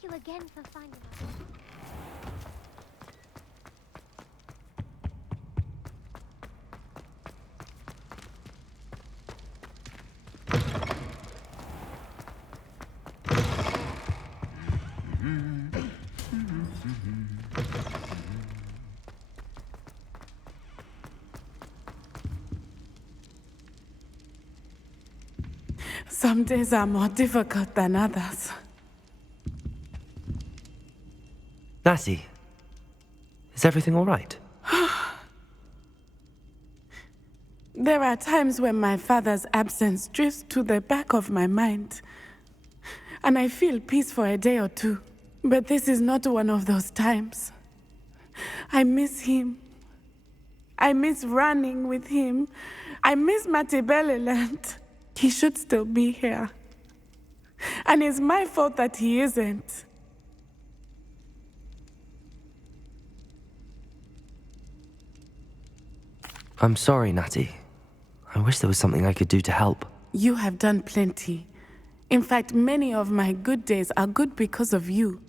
Thank you again for finding us. Some days are more difficult than others. Natty, is everything all right? There are times when my father's absence drifts to the back of my mind, and I feel peace for a day or two. But this is not one of those times. I miss him. I miss running with him. I miss Matibeleland. He should still be here. And it's my fault that he isn't. I'm sorry, Natty. I wish there was something I could do to help. You have done plenty. In fact, many of my good days are good because of you.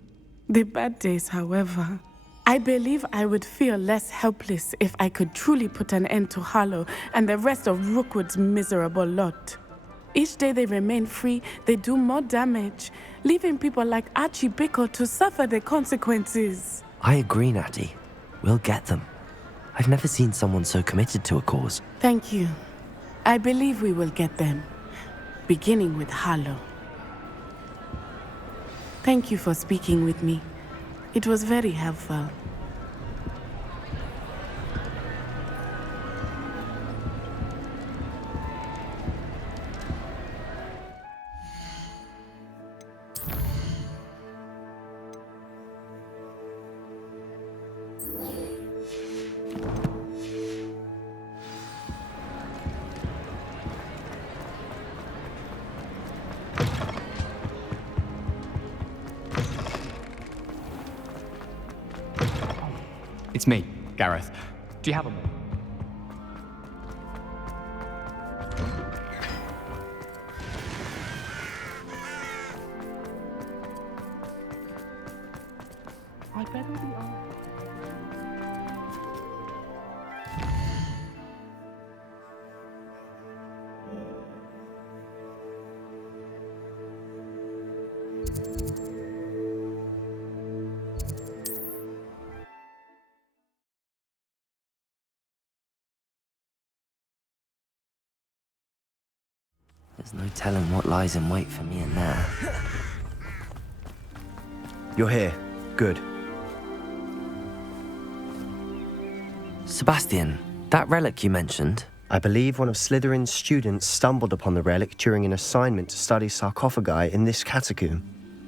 The bad days, however, I believe I would feel less helpless if I could truly put an end to Harlow and the rest of Rookwood's miserable lot. Each day they remain free, they do more damage, leaving people like Archie Bickle to suffer the consequences. I agree, Natty. We'll get them. I've never seen someone so committed to a cause. Thank you. I believe we will get them, beginning with Harlow. Thank you for speaking with me. It was very helpful. It's me, Gareth. Do you have a... I better be on. There's no telling what lies in wait for me in there. You're here. Good. Sebastian, that relic you mentioned, I believe one of Slytherin's students stumbled upon the relic during an assignment to study sarcophagi in this catacomb.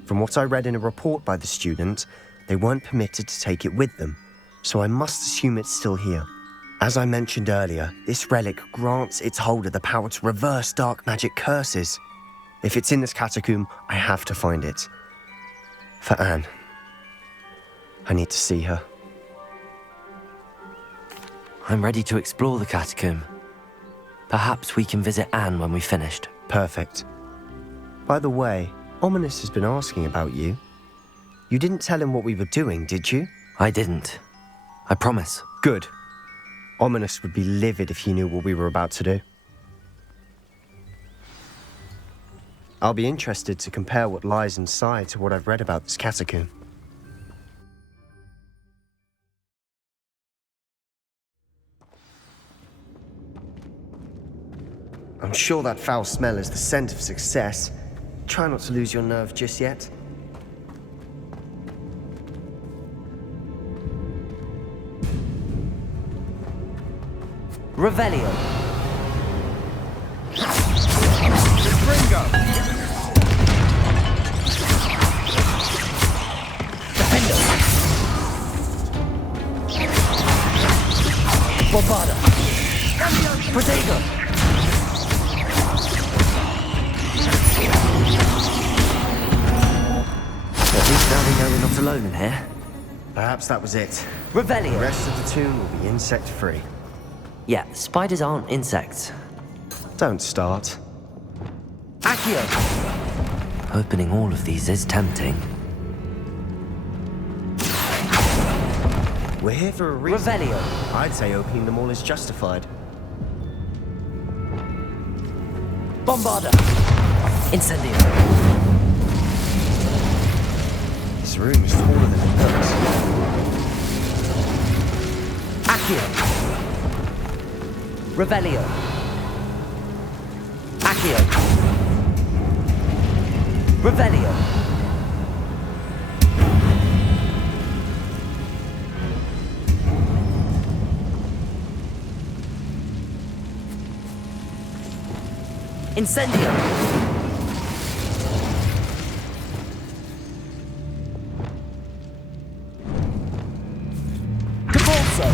From what I read in a report by the student, they weren't permitted to take it with them, so I must assume it's still here. As I mentioned earlier, this relic grants its holder the power to reverse dark magic curses. If it's in this catacomb, I have to find it. For Anne. I need to see her. I'm ready to explore the catacomb. Perhaps we can visit Anne when we've finished. Perfect. By the way, Ominous has been asking about you. You didn't tell him what we were doing, did you? I didn't. I promise. Good. Ominous would be livid if he knew what we were about to do. I'll be interested to compare what lies inside to what I've read about this catacomb. I'm sure that foul smell is the scent of success. Try not to lose your nerve just yet. Revelio. Ringo! Defendo. Bombarda. Protego. At least now we know we're not alone in here. Perhaps that was it. Revelio. The rest of the tomb will be insect-free. Yeah, spiders aren't insects. Don't start. Accio! Opening all of these is tempting. We're here for a reason. Revelio. I'd say opening them all is justified. Bombarda. Incendio. This room is taller than it looks. Accio. Revelio. Accio. Revelio. Incendio. Convulso.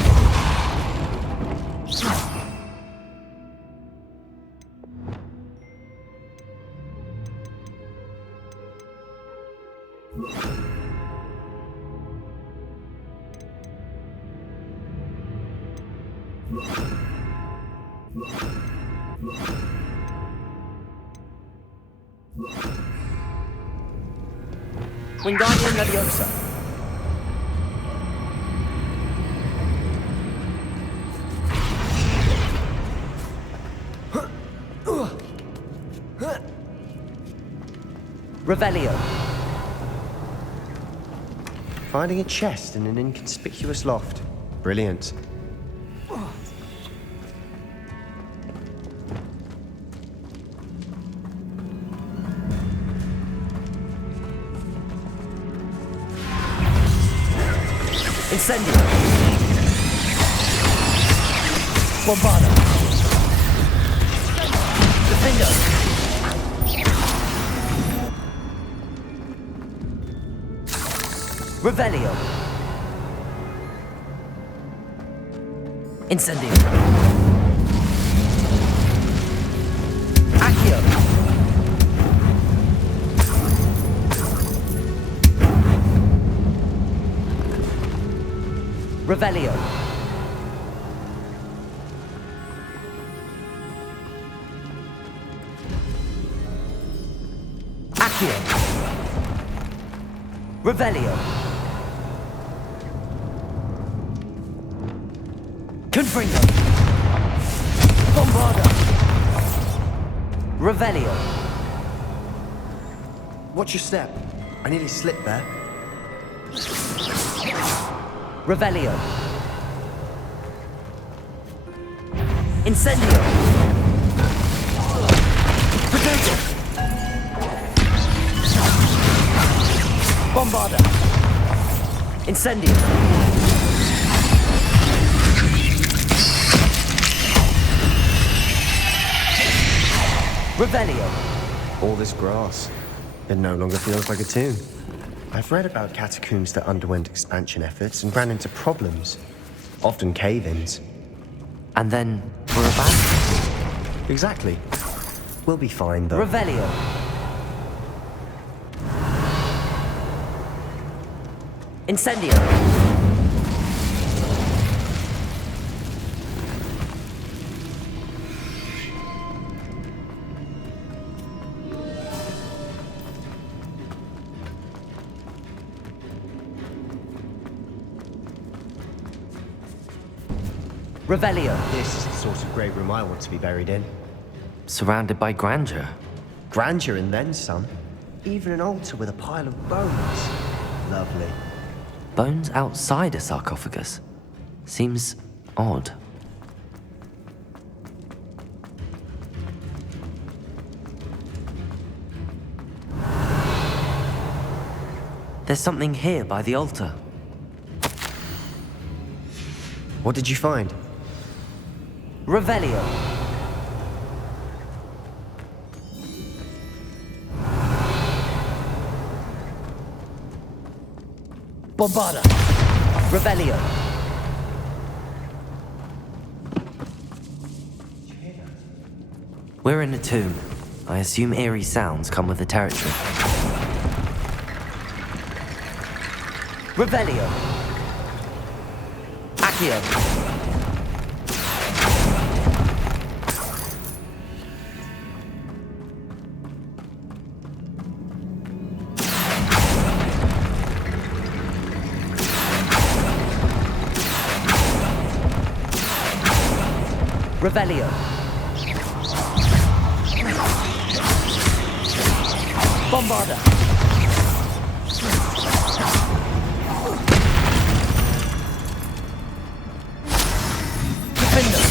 Wingardium Leviosa. Revelio. Finding a chest in an inconspicuous loft. Brilliant. Incendio. Bombarda. Defendo. Revelio. Incendio. Accio. Revelio. Accio. Revelio. Confringo. Bombarda. Revelio. Watch your step. I nearly slipped there. Revelio. Incendio. Potato. Bombarda. Incendio. Revelio. All this grass. It no longer feels like a tomb. I've read about catacombs that underwent expansion efforts and ran into problems. Often cave-ins. And then we're back. Exactly. We'll be fine, though. Revelio. Incendio. Revelio. This is the sort of grey room I want to be buried in. Surrounded by grandeur. Grandeur and then some. Even an altar with a pile of bones. Lovely. Bones outside a sarcophagus. Seems odd. There's something here by the altar. What did you find? Revelio. Bombarda. Revelio. We're in a tomb. I assume eerie sounds come with the territory. Revelio. Accio. Revelio. Bombarda. Defender.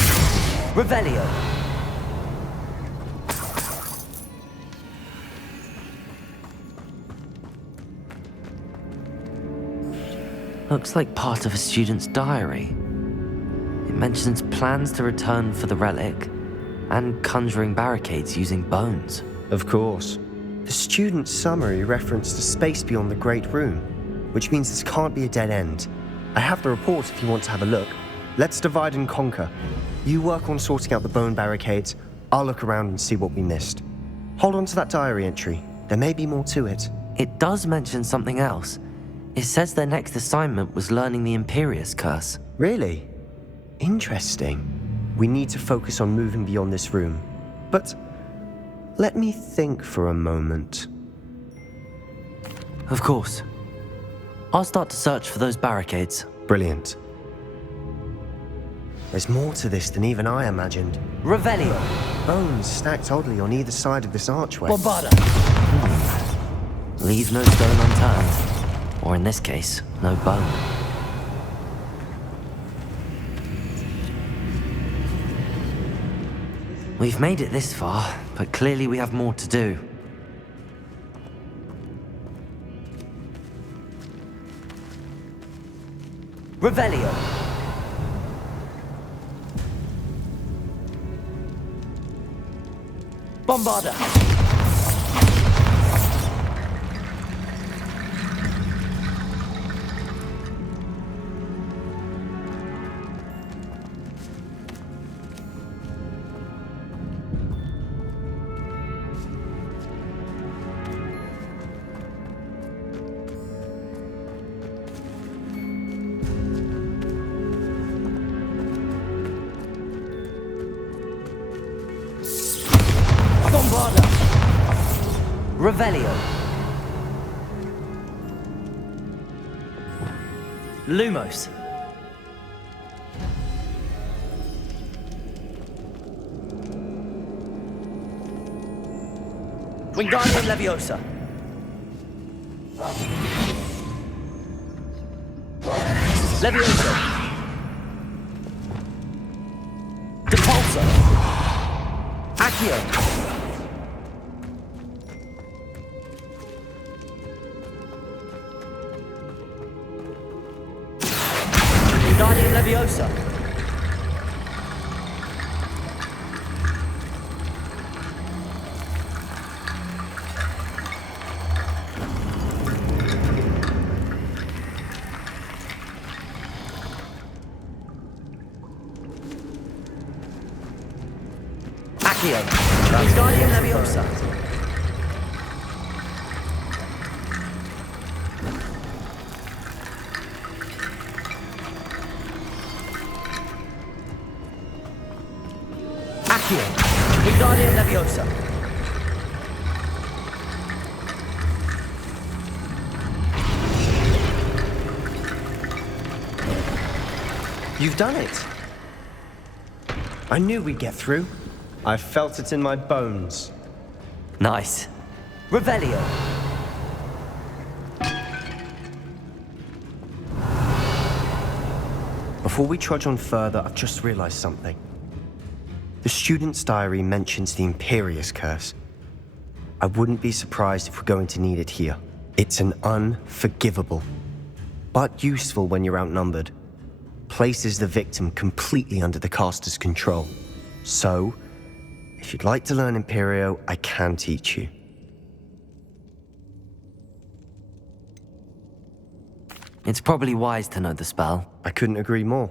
Revelio. Looks like part of a student's diary. It mentions plans to return for the relic and conjuring barricades using bones. Of course. The student's summary referenced a space beyond the Great Room, which means this can't be a dead end. I have the report if you want to have a look. Let's divide and conquer. You work on sorting out the bone barricades. I'll look around and see what we missed. Hold on to that diary entry. There may be more to it. It does mention something else. It says their next assignment was learning the Imperius Curse. Really? Interesting. We need to focus on moving beyond this room. But let me think for a moment. Of course. I'll start to search for those barricades. Brilliant. There's more to this than even I imagined. Revelio. Bones stacked oddly on either side of this archway. Bombarda. Leave no stone unturned. Or in this case, no bone. We've made it this far, but clearly we have more to do. Revelio. Bombarda. Bombarda. Revelio. Lumos. Wingardium Leviosa. Leviosa. Depulso. Accio. Wingardium Leviosa. Accio. Wingardium Leviosa. Accio. Wingardium Leviosa. You've done it. I knew we'd get through. I felt it in my bones. Nice. Revelio. Before we trudge on further, I've just realized something. The student's diary mentions the Imperius Curse. I wouldn't be surprised if we're going to need it here. It's an unforgivable, but useful when you're outnumbered. Places the victim completely under the caster's control. So, if you'd like to learn Imperio, I can teach you. It's probably wise to know the spell. I couldn't agree more.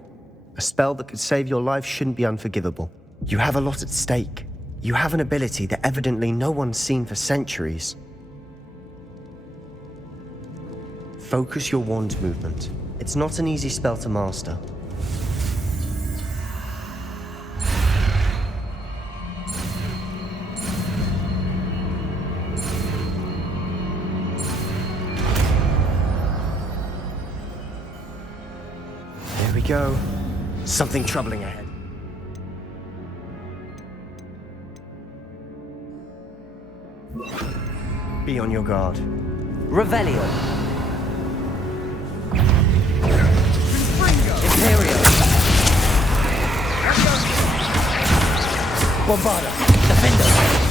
A spell that could save your life shouldn't be unforgivable. You have a lot at stake. You have an ability that evidently no one's seen for centuries. Focus your wand movement. It's not an easy spell to master. There we go. Something troubling ahead. Be on your guard. Revelio. Imperio. Bombarda. Defender.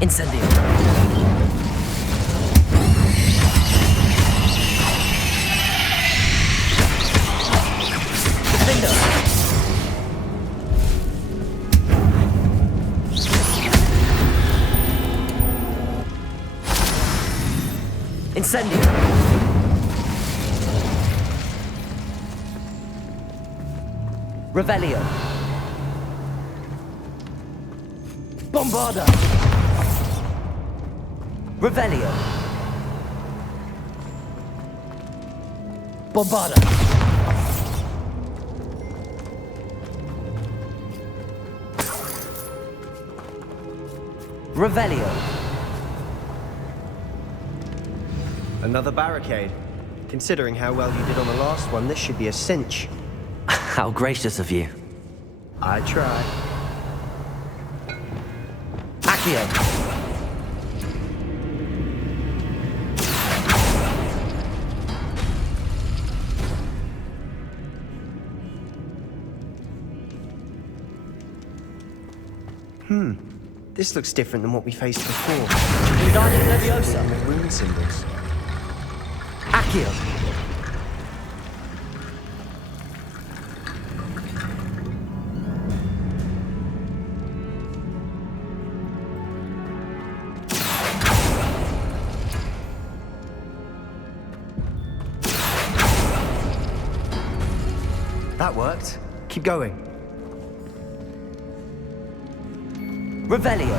Incendio. Defender. Incendio. Revelio. Bombarda. Revelio. Bombarda. Revelio. Another barricade. Considering how well you did on the last one, this should be a cinch. How gracious of you. I try. Accio. This looks different than what we faced before. United Leviosa. The rune symbols. Accio. That worked. Keep going. Revelio.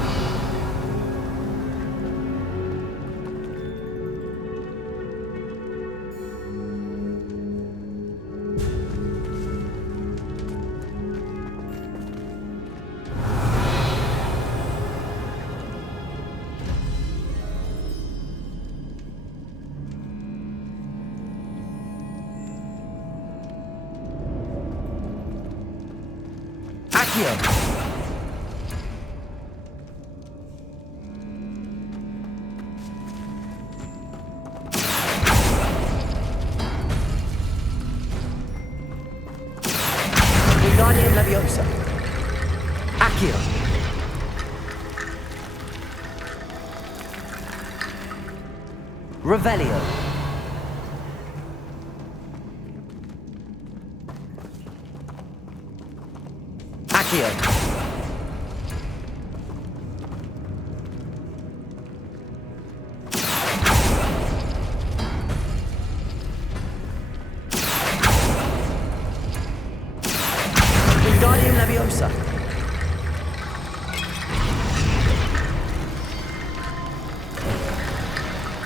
Accio. Wingardium Leviosa. Accio. Revelio. Accio. Wingardium Leviosa.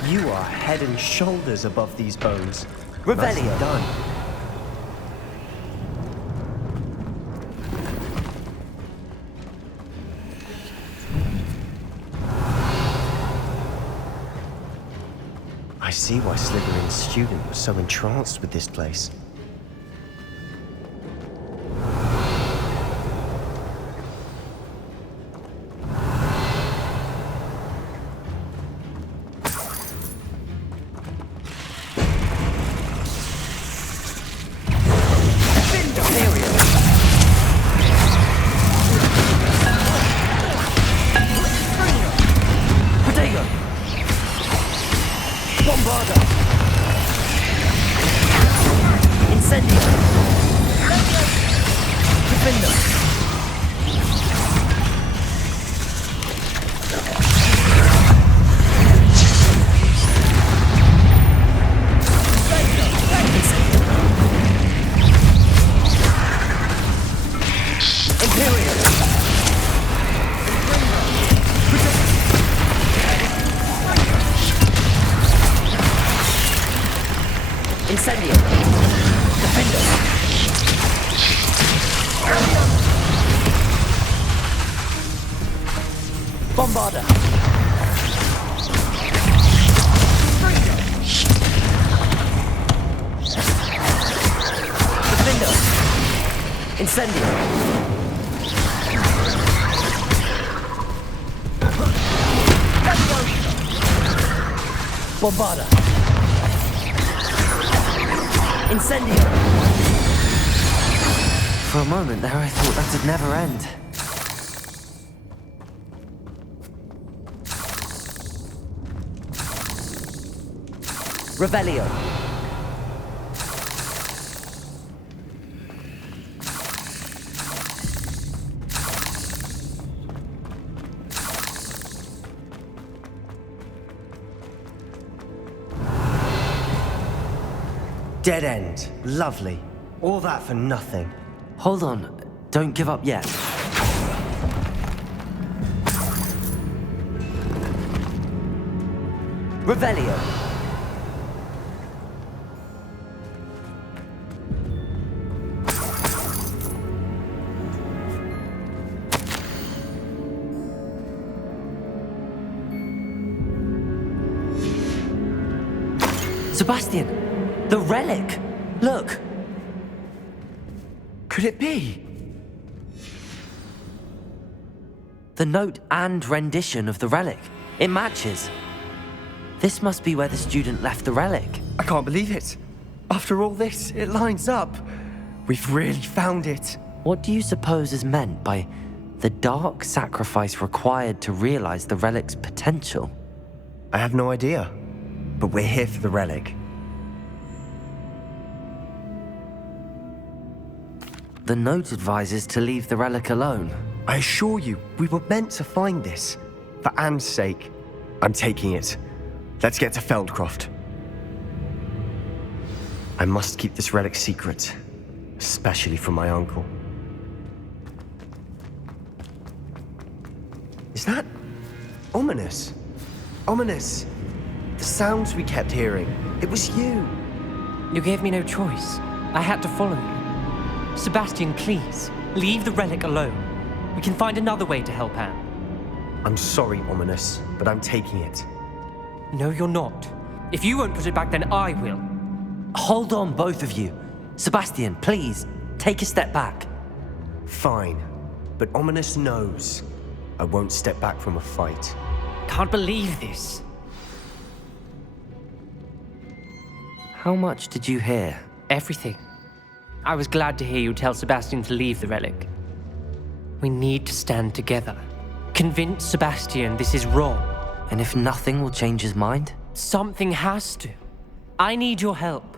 You are head and shoulders above these bones. Revelio. Nicely done. I see why Slytherin's student was so entranced with this place. Bombarda! Defender! Incendio! Bombarda! Incendio! For a moment there, I thought that'd never end. Revelio. Dead end. Lovely. All that for nothing. Hold on. Don't give up yet. Revelio. Sebastian! The relic! Look! Could it be? The note and rendition of the relic. It matches. This must be where the student left the relic. I can't believe it. After all this, it lines up. We've really found it. What do you suppose is meant by the dark sacrifice required to realize the relic's potential? I have no idea. But we're here for the relic. The note advises to leave the relic alone. I assure you, we were meant to find this. For Anne's sake. I'm taking it. Let's get to Feldcroft. I must keep this relic secret. Especially from my uncle. Is that ominous? Ominous. The sounds we kept hearing. It was you. You gave me no choice. I had to follow you. Sebastian, please, leave the relic alone. We can find another way to help Anne. I'm sorry, Ominous, but I'm taking it. No, you're not. If you won't put it back, then I will. Hold on, both of you. Sebastian, please, take a step back. Fine, but Ominous knows I won't step back from a fight. Can't believe this. How much did you hear? Everything. I was glad to hear you tell Sebastian to leave the relic. We need to stand together. Convince Sebastian this is wrong. And if nothing will change his mind? Something has to. I need your help.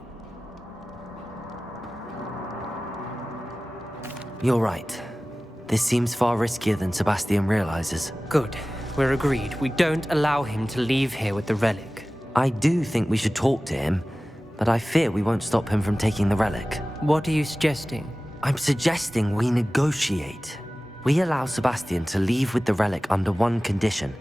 You're right. This seems far riskier than Sebastian realizes. Good. We're agreed. We don't allow him to leave here with the relic. I do think we should talk to him, but I fear we won't stop him from taking the relic. What are you suggesting? I'm suggesting we negotiate. We allow Sebastian to leave with the relic under one condition.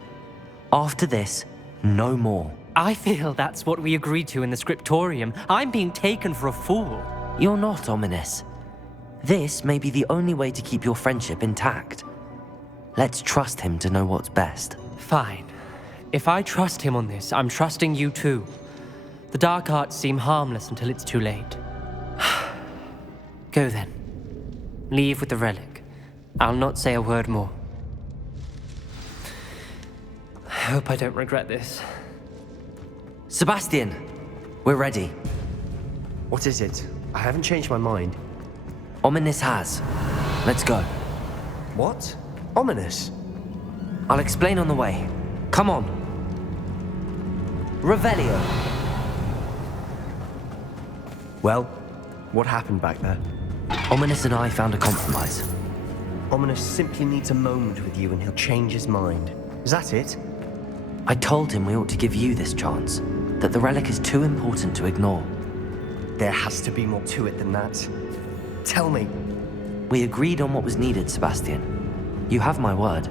After this, no more. I feel that's what we agreed to in the scriptorium. I'm being taken for a fool. You're not, Ominous. This may be the only way to keep your friendship intact. Let's trust him to know what's best. Fine. If I trust him on this, I'm trusting you too. The dark arts seem harmless until it's too late. Go then. Leave with the relic. I'll not say a word more. I hope I don't regret this. Sebastian, we're ready. What is it? I haven't changed my mind. Ominous has. Let's go. What? Ominous? I'll explain on the way. Come on. Revelio. Well, what happened back there? Ominous and I found a compromise. Ominous simply needs a moment with you and he'll change his mind. Is that it? I told him we ought to give you this chance, that the relic is too important to ignore. There has to be more to it than that. Tell me. We agreed on what was needed, Sebastian. You have my word.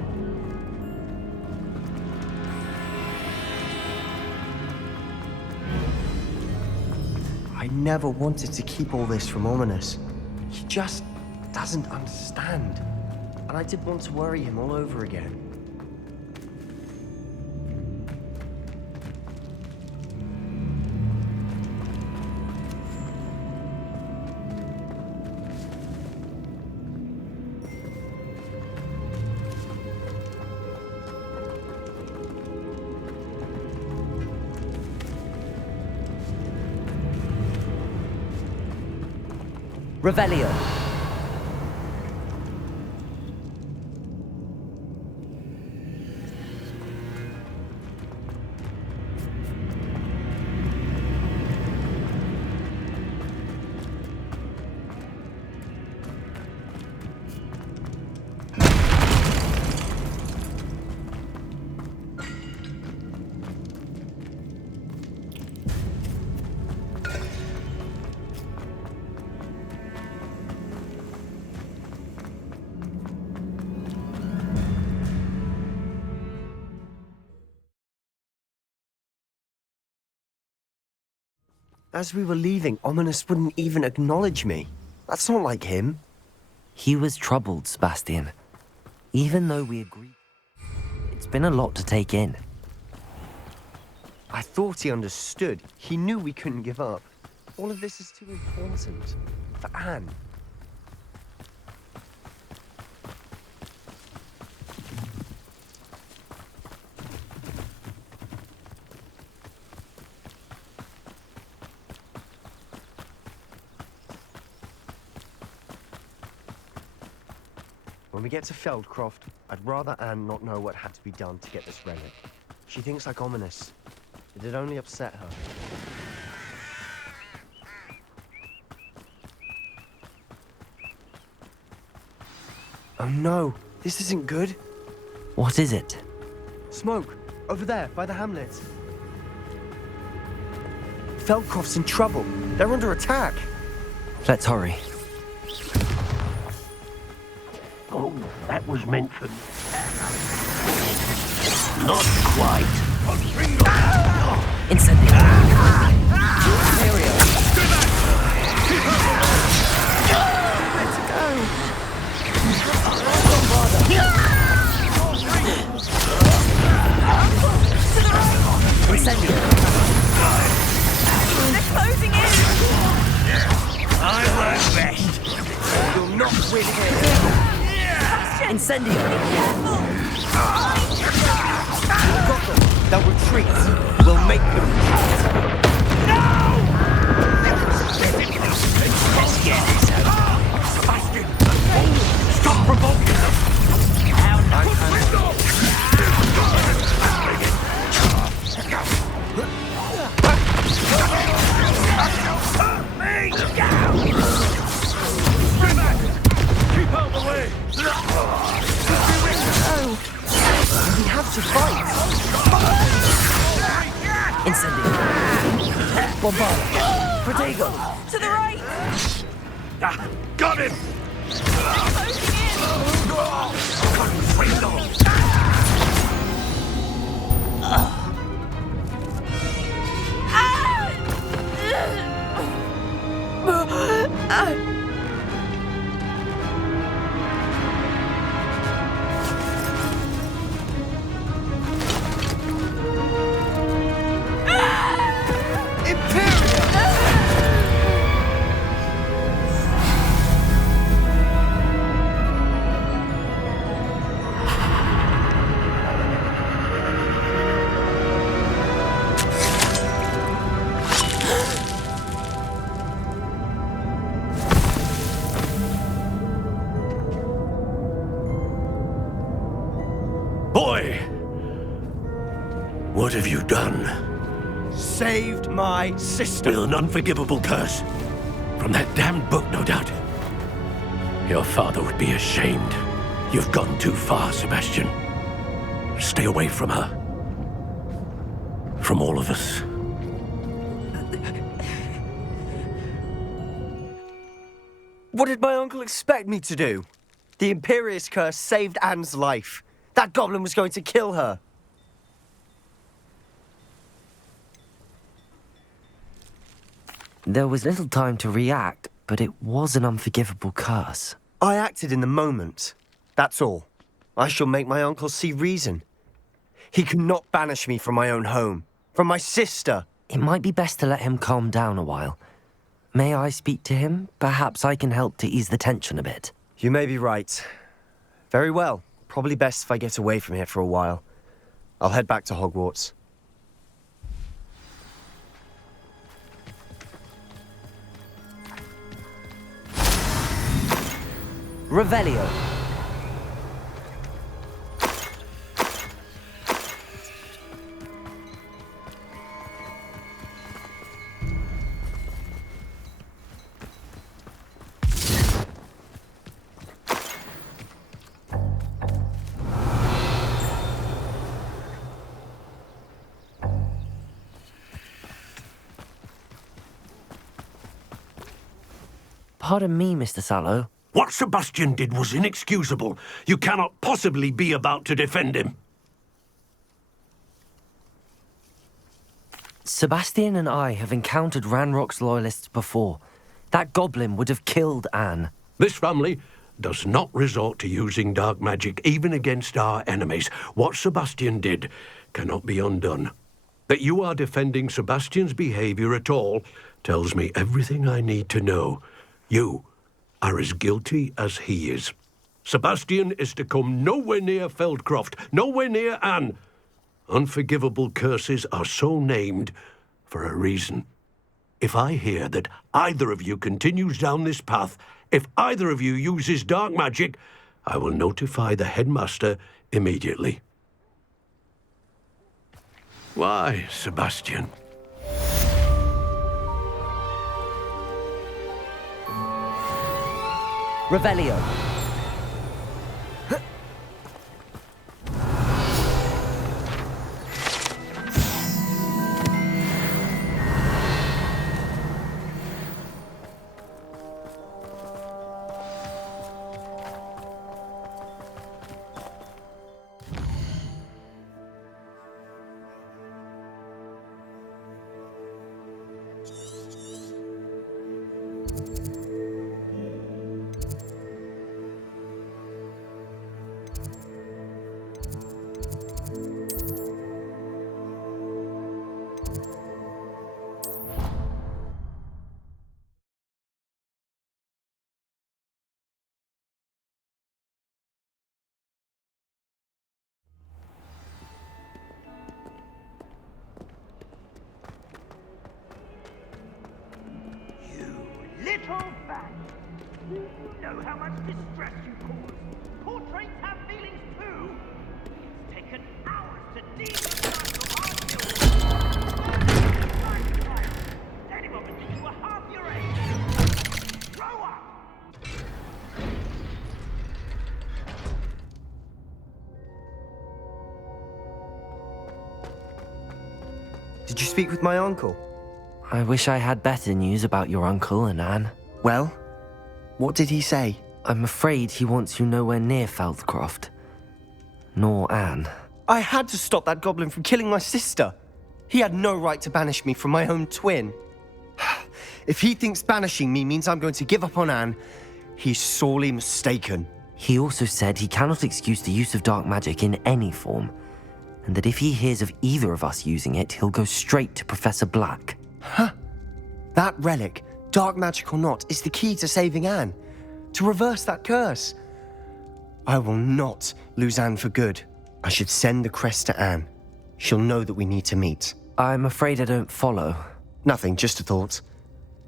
I never wanted to keep all this from Ominous. He just doesn't understand. And I didn't want to worry him all over again. Revelio. As we were leaving, Ominous wouldn't even acknowledge me. That's not like him. He was troubled, Sebastian. Even though we agreed, it's been a lot to take in. I thought he understood. He knew we couldn't give up. All of this is too important. For Anne. When we get to Feldcroft, I'd rather Anne not know what had to be done to get this relic. She thinks like Ominous. It'd only upset her. Oh no, this isn't good. What is it? Smoke, over there, by the hamlet. Feldcroft's in trouble. They're under attack. Let's hurry. Oh, that was meant for me. Not quite. Incendio. Let's go. Incendio. They're closing in. I work best. You'll not win here. Incendio. We've got them. They'll retreat. We'll make them retreat. Let's get this over. Sebastian! Stop provoking them! Keep out the way! We have to fight. Incendio. Bombarda. Protego. To the right. Got him! Boy! What have you done? Saved my sister. With an unforgivable curse. From that damned book, no doubt. Your father would be ashamed. You've gone too far, Sebastian. Stay away from her. From all of us. What did my uncle expect me to do? The Imperious curse saved Anne's life. That goblin was going to kill her. There was little time to react, but it was an unforgivable curse. I acted in the moment. That's all. I shall make my uncle see reason. He cannot banish me from my own home. From my sister. It might be best to let him calm down a while. May I speak to him? Perhaps I can help to ease the tension a bit. You may be right. Very well. Probably best if I get away from here for a while. I'll head back to Hogwarts. Revelio. Pardon me, Mr. Sallow. What Sebastian did was inexcusable. You cannot possibly be about to defend him. Sebastian and I have encountered Ranrock's loyalists before. That goblin would have killed Anne. This family does not resort to using dark magic even against our enemies. What Sebastian did cannot be undone. That you are defending Sebastian's behavior at all tells me everything I need to know. You are as guilty as he is. Sebastian is to come nowhere near Feldcroft, nowhere near Anne. Unforgivable curses are so named for a reason. If I hear that either of you continues down this path, if either of you uses dark magic, I will notify the headmaster immediately. Why, Sebastian? Revelio. Little bat! Do you know how much distress you cause? Portraits have feelings too! It's taken hours to deal with anyone would think you were half your age! Grow up! Did you speak with my uncle? I wish I had better news about your uncle and Anne. Well, what did he say? I'm afraid he wants you nowhere near Feldcroft. Nor Anne. I had to stop that goblin from killing my sister. He had no right to banish me from my own twin. If he thinks banishing me means I'm going to give up on Anne, he's sorely mistaken. He also said he cannot excuse the use of dark magic in any form, and that if he hears of either of us using it, he'll go straight to Professor Black. Huh? That relic, dark magic or not, is the key to saving Anne. To reverse that curse. I will not lose Anne for good. I should send the crest to Anne. She'll know that we need to meet. I'm afraid I don't follow. Nothing, just a thought.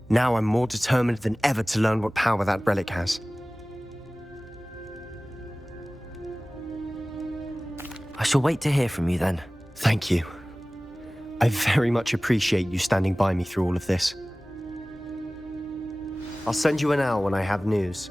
Now I'm more determined than ever to learn what power that relic has. I shall wait to hear from you then. Thank you. I very much appreciate you standing by me through all of this. I'll send you an owl when I have news.